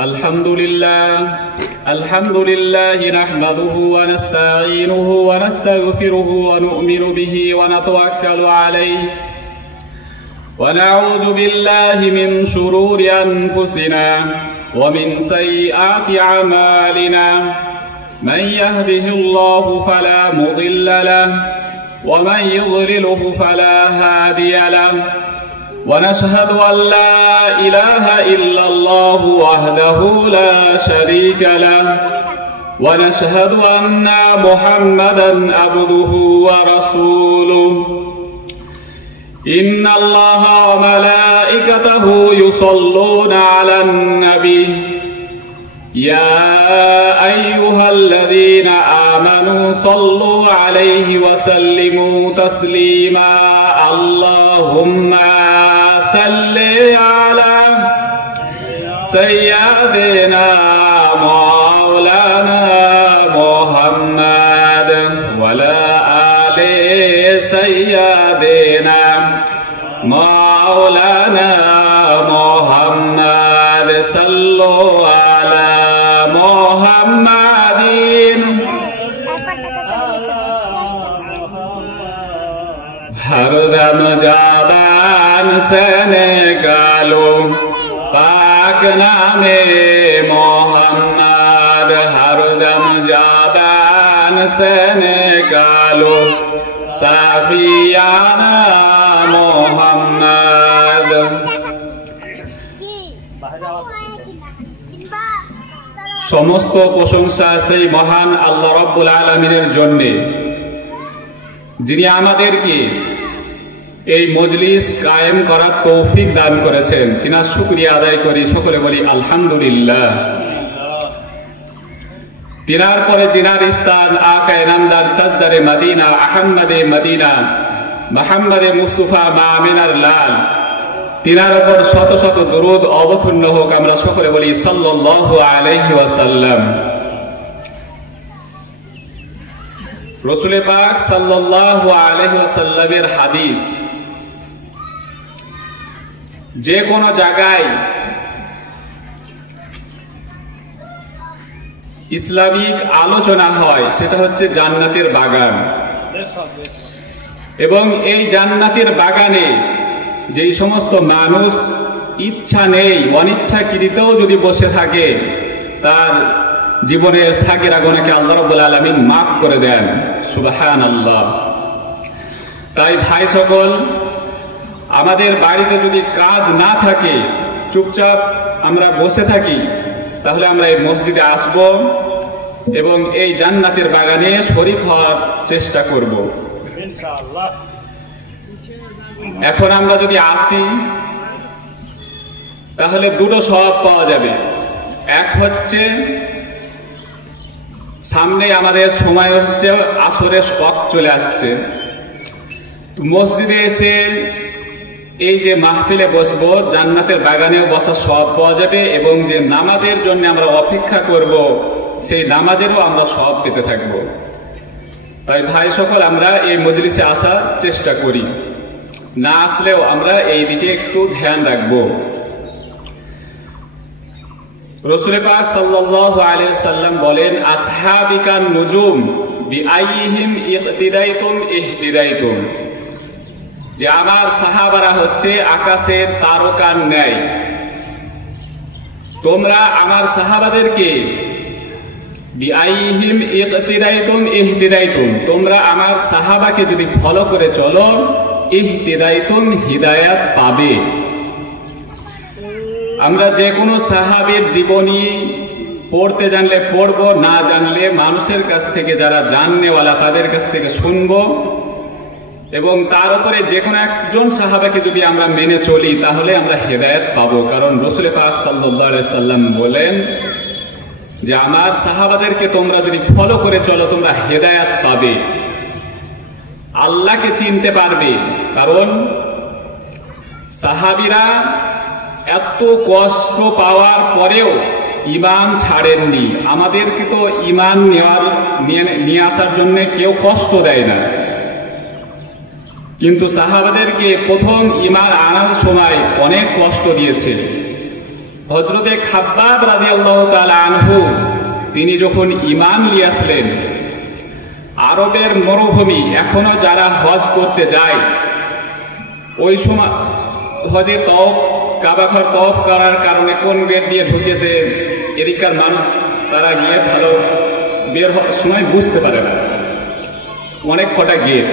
الحمد لله نحمده ونستعينه ونستغفره ونؤمن به ونتوكل عليه ونعوذ بالله من شرور أنفسنا ومن سيئات أعمالنا من يهده الله فلا مضل له ومن يضلله فلا هادي له ونشهد أن لا إله إلا الله وحده لا شريك له ونشهد أن محمدا عبده ورسوله إن الله وملائكته يصلون على النبي يا أيها الذين آمنوا صلوا عليه وسلموا تسليما اللهم صل على سيدنا مولانا محمد وعلى آل سيدنا مولانا محمد صلوا على محمد हर दम जाबान से निकालो पाक नामे मोहम्मद हर दम जाबान से निकालो साफियाना मोहम्मद। समस्त प्रशंसा সেই মহান আল্লাহ রাব্বুল আলামিনের জন্য যিনি আমাদেরকে এই মজলিস কায়েম করার তৌফিক দান করেছেন, তিনার শুকরিয়া আদায় করি, সকলে বলি আলহামদুলিল্লাহ। তিনার পরে জিনার স্থান আকা ইনামদার তাজদারে মদিনা আহমদে মদিনা মুহাম্মদে মুস্তাফা মামিনার লাল, তিনার উপর শত শত দরুদ অবতীর্ণ হোক। আমরা সকলে বলি সাল্লাল্লাহু আলাইহি ওয়াসাল্লাম। রাসূল পাক সাল্লাল্লাহু আলাইহি ওয়াসাল্লামের হাদিস যে কোনো জায়গায় ইসলামিক আলোচনা হয় সেটা হচ্ছে জান্নাতের বাগান, এবং এই জান্নাতের বাগানে যেই সমস্ত মানুষ ইচ্ছা নেই অনিচ্ছাকৃতও যদি বসে থাকে তার জীবনের সাগিরা গুনাহকে আল্লাহ রাব্বুল আলামিন মাফ করে দেন, সুবহানাল্লাহ। তাই ভাই সকল, আমাদের বাড়িতে যদি কাজ না থাকে, চুপচাপ আমরা বসে থাকি, তাহলে আমরা এই মসজিদে আসব এবং এই জান্নাতের বাগানে শরীক হওয়ার চেষ্টা করব ইনশাআল্লাহ। এখন আমরা যদি আসি তাহলে দুটো স্বভাব পাওয়া যাবে। এক হচ্ছে সামনে আমাদের সময় হচ্ছে আসরের ওয়াক্ত চলে আসছে, তো মসজিদে এসে এই যে মাহফিলে বসবো, জান্নাতের বাগানেও বসার সওয়াব পাওয়া যাবে, এবং যে নামাজের জন্য আমরা অপেক্ষা করব সেই নামাজেরও আমরা সওয়াব পেতে থাকবো। তাই ভাই সকল, আমরা এই মজলিসে আসার চেষ্টা করি, না আসলেও আমরা এই দিকে একটু ধ্যান রাখবো। রাসূল পাক সাল্লাল্লাহু আলাইহি ওয়াসাল্লাম বলেন, আসহাবিকান নুজুম বিআইহিম ইকতিদাইতুম ইহতিদাইতুম, যে আমার সাহাবারা হচ্ছে আকাশের তারকার ন্যায়, তোমরা আমার সাহাবাদেরকে বিআইহিম ইকতিদাইতুম ইহতিদাইতুম, তোমরা আমার সাহাবাকে যদি ফলো করে চলো, ইহতিদাইতুম, হিদায়াত পাবে। আমরা যে কোনো সাহাবীর জীবনী পড়তে জানলে পড়বো, না জানলে মানুষের কাছ থেকে যারা জাননেওয়ালা তাদের কাছ থেকে শুনবো, এবং তার উপরে যে কোনো একজন সাহাবাকে যদি আমরা মেনে চলি তাহলে আমরা হেদায়েত পাবো। কারণ রাসূল পাক সাল্লাল্লাহু আলাইহি সাল্লাম বলেন যে আমার সাহাবাদেরকে তোমরা যদি ফলো করে চলো তোমরা হেদায়েত পাবে, আল্লাহকে চিনতে পারবে। কারণ সাহাবীরা এত কষ্ট পাওয়ার পরেও ঈমান ছাড়েননি। আমাদেরকে তো ঈমান নিয়ে আসার জন্য কেউ কষ্ট দেয় না, কিন্তু সাহাবাদেরকে প্রথম ঈমান আনার সময় অনেক কষ্ট দিয়েছে। হযরতে খাব্বাব রাদিয়াল্লাহু তাআলা আনহু তিনি যখন ঈমান লিয়াছিলেন, আরবের মরুভূমি এখনো যারা হজ করতে যায়, ওই সময় হজে তওয়াফ, কাবা ঘর তওয়াফ করার কারণে কোন গেট দিয়ে ঢুকেছে এদিককার মানুষ তারা গিয়ে ভালো বের হওয়ার সময় বুঝতে পারে না, অনেক কটা গেট।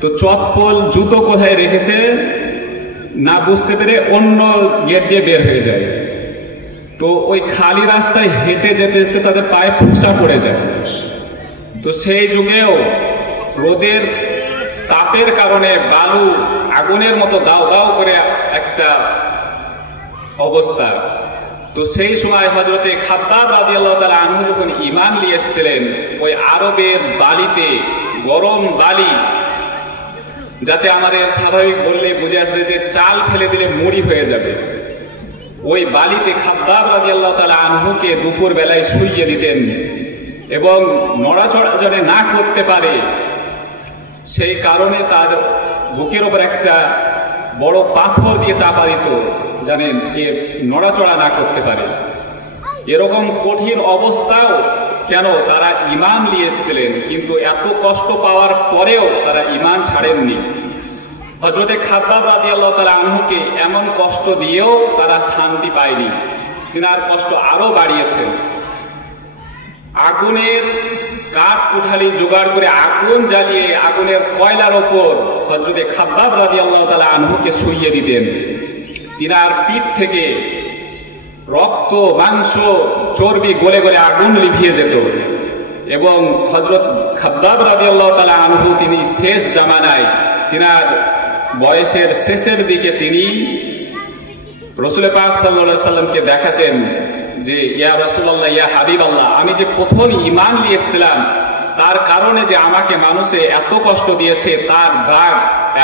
তো চপ্পল জুতো কোথায় রেখেছে না বুঝতে পেরে অন্য গেট দিয়ে বের হয়ে যায়। তো ওই খালি রাস্তায় হেঁটে যেতে যেতে তাদের পায়ে ফুসা পড়ে যায়। তো সেই যুগেও রোদের তাপের কারণে বালু আগুনের মতো দাও দাও করে একটা অবস্থা। তো সেই সময় হযরতে খাব্বাব রাদিয়াল্লাহু তাআলা আনহু যখন ঈমান নিয়ে এসেছিলেন, ওই আরবের বালিতে, গরম বালি, যাতে আমাদের স্বাভাবিক বললে বুঝে আসবে যে চাল ফেলে দিলে মুড়ি হয়ে যাবে, ওই বালিতে খাব্বাব রাদিয়াল্লাহু তাআলা আনহুকে দুপুর বেলায় শুইয়ে দিতেন এবং নড়াচড়া যেন না করতে পারে সেই কারণে তার বুকের ওপর একটা বড় পাথর দিয়ে চাপা দিত, জানেন, এ নড়াচড়া না করতে পারে। এরকম কঠিন অবস্থাও কেন তারা ঈমান নিয়ে এসেছিলেন, কিন্তু এত কষ্ট পাওয়ার পরেও তারা ঈমান ছাড়েননি। হযরতে খাব্বাব রাদিয়াল্লাহু তাআলা আনহুকে এমন কষ্ট দিয়েও তারা শান্তি পায়নি, তিনার কষ্ট আরো বাড়িয়েছেন। আগুনের কাঠ কুঠালি জোগাড় করে আগুন জ্বালিয়ে আগুনের কয়লার ওপর হযরতে খাব্বাব রাদিয়াল্লাহু তাআলা আনহুকে শুইয়ে দিতেন। তিনার পিঠ থেকে রক্ত, মাংস, চর্বি গলে গলে আগুন লিভিয়ে যেত এবং হযরত খাব্বাব রাদিয়াল্লাহু তাআলা আনহু তিনি শেষ জামানায়, তিনার বয়সের শেষের দিকে তিনি রাসূল পাক সাল্লাল্লাহু আলাইহি সাল্লামকে দেখাচ্ছেন যে ইয়া রাসূলুল্লাহ, ইয়া হাবিবাল্লাহ, আমি যে প্রথম ঈমান নিয়ে এসেছিলাম তার কারণে যে আমাকে মানুষে এত কষ্ট দিয়েছে তার দাগ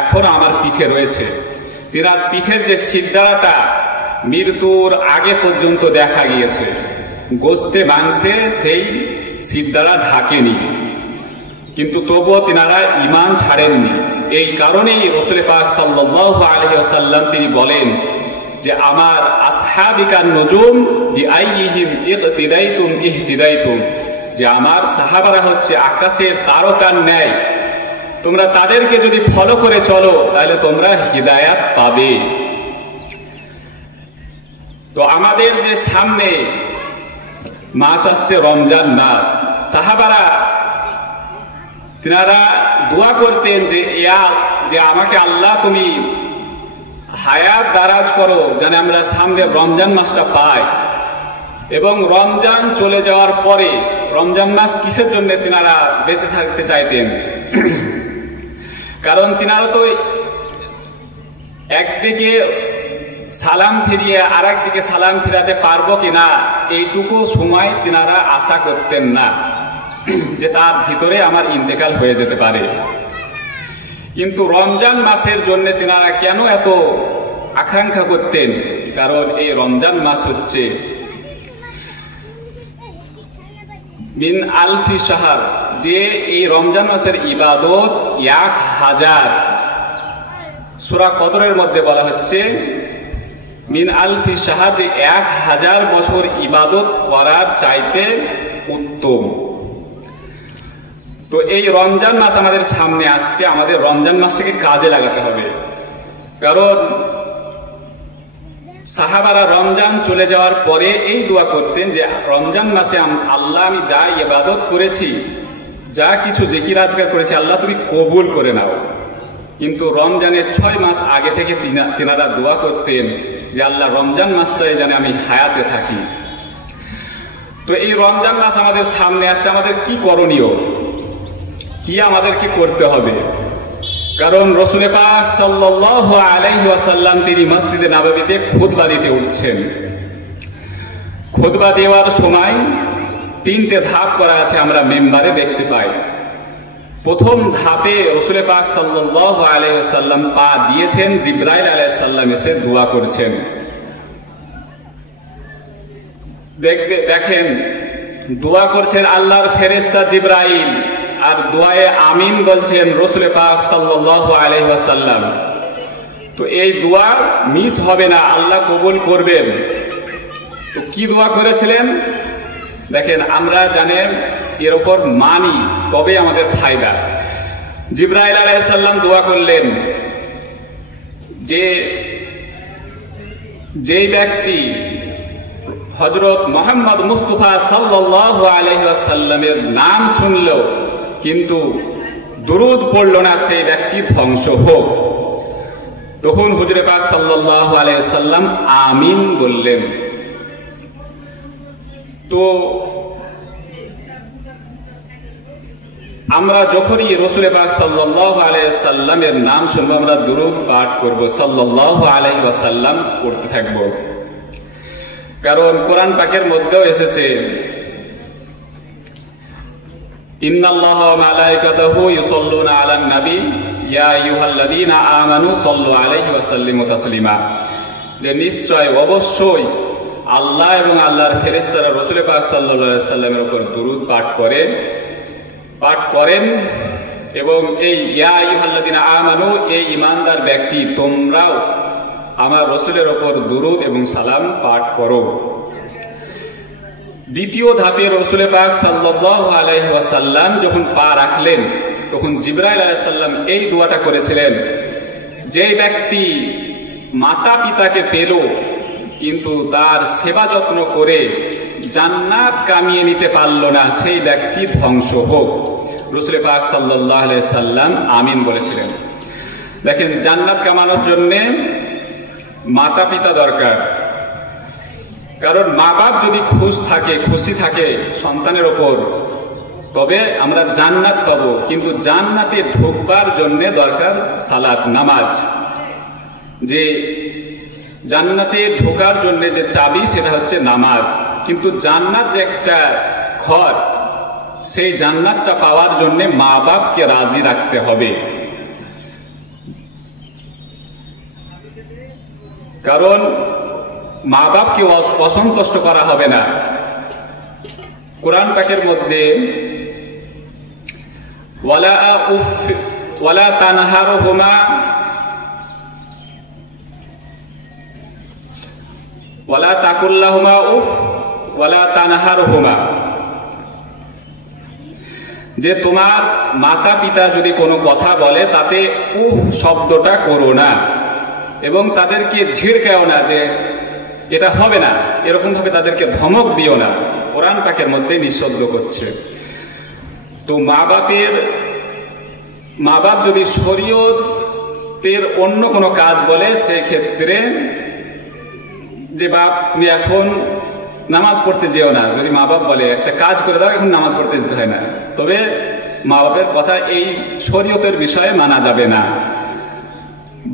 এখনো আমার পিঠে রয়েছে। তিনার পিঠের যে সিদ্ধারাটা মৃত্যুর আগে পর্যন্ত দেখা গিয়েছে, গোস্তে মাংসে সেই সিদ্ধারা ঢাকেনি, কিন্তু তবুও তিনারা ঈমান ছাড়েননি। এই কারণেই রাসূল পাক সাল্লাল্লাহু আলাইহি ওয়াসাল্লাম তিনি বলেন যে আমার আসহাবিকান নুজুম বিআইহিম ইকতিদাইতুম ইহতিদাইতুম, যে আমার সাহাবারা হচ্ছে আকাশের তারকার ন্যায়, তোমরা তাদেরকে যদি ফলো করে চলো তাহলে তোমরা হিদায়াত পাবে। তো আমাদের যে সামনে মাস আসছে রমজান মাস, সাহাবারা তিনারা দোয়া করতেন যে আমাকে আল্লাহ তুমি হায়াত দারাজ করো যেন আমরা সামনে রমজান মাসটা পাই। এবং রমজান চলে যাওয়ার পরে রমজান মাস কিসের জন্য তিনারা বেঁচে থাকতে চাইতেন? কারণ তিনারা তো একদিকে সালাম ফিরিয়ে আর একদিকে সালাম ফিরাতে পারবো কিনা এইটুকু সময় তিনারা আশা করতেন না যে তার ভিতরে আমার ইন্তেকাল হয়ে যেতে পারে। কিন্তু রমজান মাসের জন্য তিনারা কেন এত আকাঙ্ক্ষা করতেন? কারণ এই রমজান মাস হচ্ছে মিন আলফি শাহর, যে এই রমজান মাসের ইবাদত 1000, সূরা কদরের মধ্যে বলা হচ্ছে মিন আলফি শাহর, যে 1000 বছর ইবাদত করার চাইতে উত্তম। তো এই রমজান মাস আমাদের সামনে আসছে, আমাদের রমজান মাসটাকে কাজে লাগাতে হবে। কারণ সাহাবারা রমজান চলে যাওয়ার পরে এই দোয়া করতেন যে রমজান মাসে আল্লাহ আমি যা ইবাদত করেছি, যা কিছু জিকির আজকার করেছি, আল্লাহ তুমি কবুল করে নাও। কিন্তু রমজানের 6 মাস আগে থেকে তিনারা দোয়া করতেন যে আল্লাহ রমজান মাসটাই যেন আমি হায়াতে থাকি। তো এই রমজান মাস আমাদের সামনে আসছে, আমাদের কি করণীয়, কি আমাদেরকে করতে হবে? কারণ রাসূল পাক সাল্লাল্লাহু আলাইহি ওয়াসাল্লাম তিনি মসজিদে নববীতে খুতবা দিতে উঠছেন। খুতবা দেওয়ার সময় 3টে ধাপ করা আছে, আমরা মেম্বারে দেখতে পাই। প্রথম ধাপে রাসূল পাক সাল্লাল্লাহু আলাইহি ওয়াসাল্লাম পা দিয়েছেন, জিবরাইল আলাইহিস সালাম এসে দোয়া করছেন। দেখেন দোয়া করছেন আল্লাহর ফেরেশতা জিবরাইল, আর দোয়ায়ে আমিন বলছেন রাসূল পাক সাল্লাল্লাহু আলাইহি ওয়াসাল্লাম। তো এই দোয়া মিস হবে না, আল্লাহ কবুল করবেন। তো কি দোয়া করেছিলেন দেখেন, আমরা জানেন এর উপর মানি তবে আমাদের ফায়দা। জিবরাইল আলাইহিস সালাম দোয়া করলেন যে যেই ব্যক্তি হযরত মুহাম্মদ মুস্তাফা সাল্লাল্লাহু আলাইহি ওয়াসাল্লামের নাম শুনল কিন্তু দুরূদ পড়ল না, সেই ব্যক্তি ধ্বংস হোক। তখন হুজুরে পাক সাল্লাল্লাহু আলাইহি ওয়াসাল্লাম আমিন বললেন। তো আমরা যখনই রাসূল পাক সাল্লাল্লাহু আলাইহি ওয়াসাল্লামের নাম শুনবো আমরা দুরূদ পাঠ করব, সাল্লাল্লাহু আলাইহি ওয়াসাল্লাম পড়তে থাকব। কারণ কোরআন পাকের মধ্যেও এসেছে ইন্নাল্লাহা ওয়া মালাইকাতাহু ইউসাল্লুনা আলান নবী ইয়া আইয়ুহাল্লাযীনা আমানু সাল্লু আলাইহি ওয়া সাল্লিমু তাসলিমা, যে নিশ্চয় অবশ্যই আল্লাহ এবং আল্লাহর ফেরেশতারা রাসূল পাক সাল্লাল্লাহু আলাইহি ওয়াসাল্লামের উপর দুরূদ পাঠ করেন এবং এই ইয়া আইয়ুহাল্লাযীনা আমানু, এই ঈমানদার ব্যক্তি তোমরাও আমার রাসূলের উপর দুরূদ এবং সালাম পাঠ করো। দ্বিতীয় ধাপে রাসূল পাক সাল্লাল্লাহু আলাইহি ওয়াসাল্লাম যখন পা রাখলেন তখন জিবরাইল আলাইহিস সালাম এই দোয়াটা করেছিলেন, যে ব্যক্তি মাতা পিতাকে পেল কিন্তু তার সেবা যত্ন করে জান্নাত কামিয়ে নিতে পারল না, সেই ব্যক্তি ধ্বংস হোক। রাসূল পাক সাল্লাল্লাহু আলাইহি সাল্লাম আমিন বলেছিলেন। দেখেন, জান্নাত কামানোর জন্য মাতা পিতা দরকার। কারণ মা বাপ যদি খুশি থাকে সন্তানের ওপর, তবে আমরা জান্নাত পাবো। কিন্তু জান্নাতে ঢোকবার জন্য দরকার সালাত, নামাজ। যে জান্নাতে ঢোকার জন্য যে চাবি সেটা হচ্ছে নামাজ। কিন্তু জান্নাত যে একটা ঘর, সেই জান্নাতটা পাওয়ার জন্য মা বাপকে রাজি রাখতে হবে। কারণ মা বাপকে অসন্তুষ্ট করা হবে না। কোরআন পাকের মধ্যে ওয়ালা তানহারহুমা ওয়ালা তাকুল্লাহুমা উফ ওয়ালা তানহারহুমা, যে তোমার মাতা পিতা যদি কোনো কথা বলে তাতে উফ শব্দটা করো না এবং তাদেরকে ঝিড়কাও না, যে এটা হবে না, এরকম ভাবে তাদেরকে ধমক দিও না। কোরআন পাকের মধ্যে নিষিদ্ধ করছে। তো মা বাপ যদি শরীয়তের অন্য কোনো কাজ বলে, সেই ক্ষেত্রে যে বাপ তুমি এখন নামাজ পড়তে যেও না, যদি মা বাপ বলে একটা কাজ করে দাও, এখন নামাজ পড়তে যেতে হয় না, তবে মা বাপের কথা এই শরীয়তের বিষয়ে মানা যাবে না।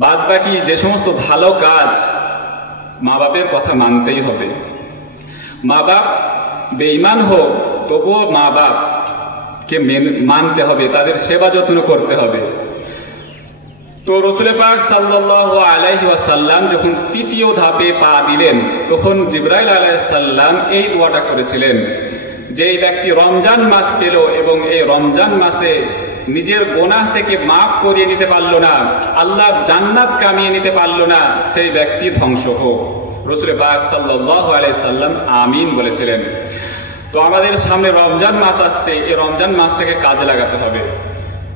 বাদ বাকি যে সমস্ত ভালো কাজ মা বাপের কথা মানতেই হবে। মা বাপ বেঈমান হোক তবুও মা বাপকে মানতে হবে, তাদের সেবা যত্ন করতে হবে। তো রাসূল পাক সাল্লাল্লাহু আলাইহি ওয়াসাল্লাম যখন তৃতীয় ধাপে পা দিলেন তখন জিবরাইল আলাইহিস সালাম এই দোয়াটা করেছিলেন, যে এই ব্যক্তি রমজান মাস পেল এবং এই রমজান মাসে নিজের গুনাহ থেকে মাফ করিয়ে নিতে পারল না, আল্লাহর জান্নাত কামিয়ে নিতে পারল না, সেই ব্যক্তি ধ্বংস হোক। রাসূল পাক সাল্লাল্লাহু আলাইহি সাল্লাম আমিন বলেছিলেন। তো আমাদের সামনে রমজান মাস আসছে, এই রমজান মাসটাকে কাজে লাগাতে হবে।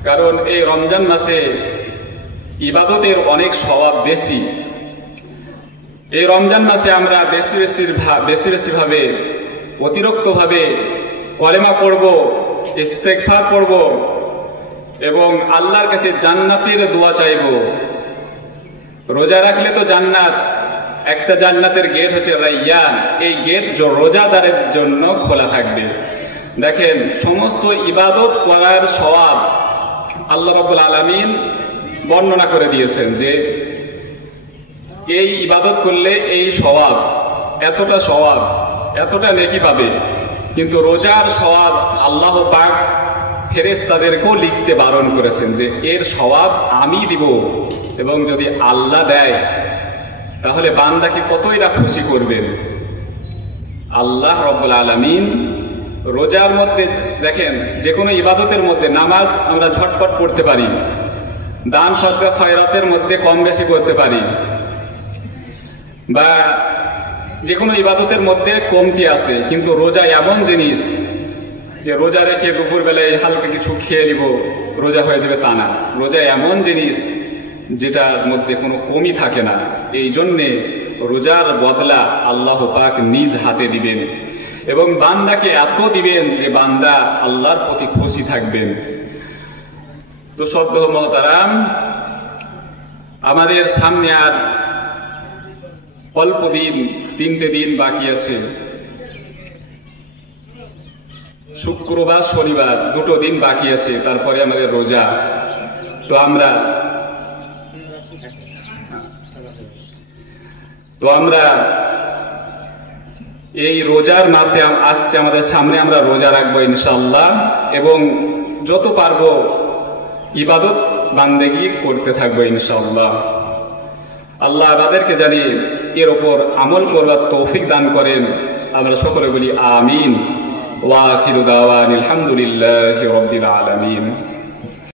কারণ এই রমজান মাসে ইবাদতের অনেক সওয়াব বেশি। এই রমজান মাসে আমরা বেশি ভাবে অতিরিক্তভাবে কলেমা পড়ব, ইস্তেগফার পড়ব এবং আল্লাহর কাছে জান্নাতের দোয়া চাইব। রোজা রাখলে তো জান্নাত, একটা জান্নাতের গেট হচ্ছে রাইয়ান, এই গেট রোজাদারের জন্য খোলা থাকবে। দেখেন, সমস্ত ইবাদত করার সওয়াব আল্লাহ রাব্বুল আলামিন বর্ণনা করে দিয়েছেন, যে এই ইবাদত করলে এই সওয়াব, এতটা নেকি পাবে। কিন্তু রোজার সওয়াব আল্লাহ পাক ফেরেশতাদেরকেও লিখতে বারণ করেছেন, যে এর সওয়াব আমি দিব, এবং যদি আল্লাহ দেয় তাহলে বান্দাকে কতই না খুশি করবেন। আল্লাহ রাব্বুল আলামিন রোজার মধ্যে দেখেন, যে কোনো ইবাদতের মধ্যে নামাজ আমরা ঝটপট পড়তে পারি, দান সদকা খয়রাতের মধ্যে কম বেশি করতে পারি, বা যে কোনো ইবাদতের মধ্যে কমতি আছে, কিন্তু রোজা এমন জিনিস যে রোজা রেখে দুপুরবেলায় হালকা কিছু খেয়ে নিব রোজা হয়ে যাবে তা না। রোজা এমন জিনিস যেটার মধ্যে কোনো কমি থাকে না। এই জন্যে রোজার বদলা আল্লাহ পাক নিজ হাতে দিবেন এবং বান্দাকে এত দিবেন যে বান্দা আল্লাহর প্রতি খুশি থাকবেন। তো সদ্য মহতারাম, আমাদের সামনে আর অল্প দিন, 3টে দিন বাকি আছে। শুক্রবার শনিবার 2টো দিন বাকি আছে, তারপরে আমাদের রোজা। তো আমরা এই রোজার মাসে আসছে আমাদের সামনে, আমরা রোজা রাখবো ইনশাআল্লাহ এবং যত পারবো ইবাদত বান্দেগি করতে থাকবো ইনশাআল্লাহ। আল্লাহ আমাদেরকে জানি এর ওপর আমল করবার তৌফিক দান করেন। আমরা সকলে বলি আমিন। ওয়া আখিরু দাওয়ানা আলহামদুলিল্লাহি রাব্বিল আলামিন।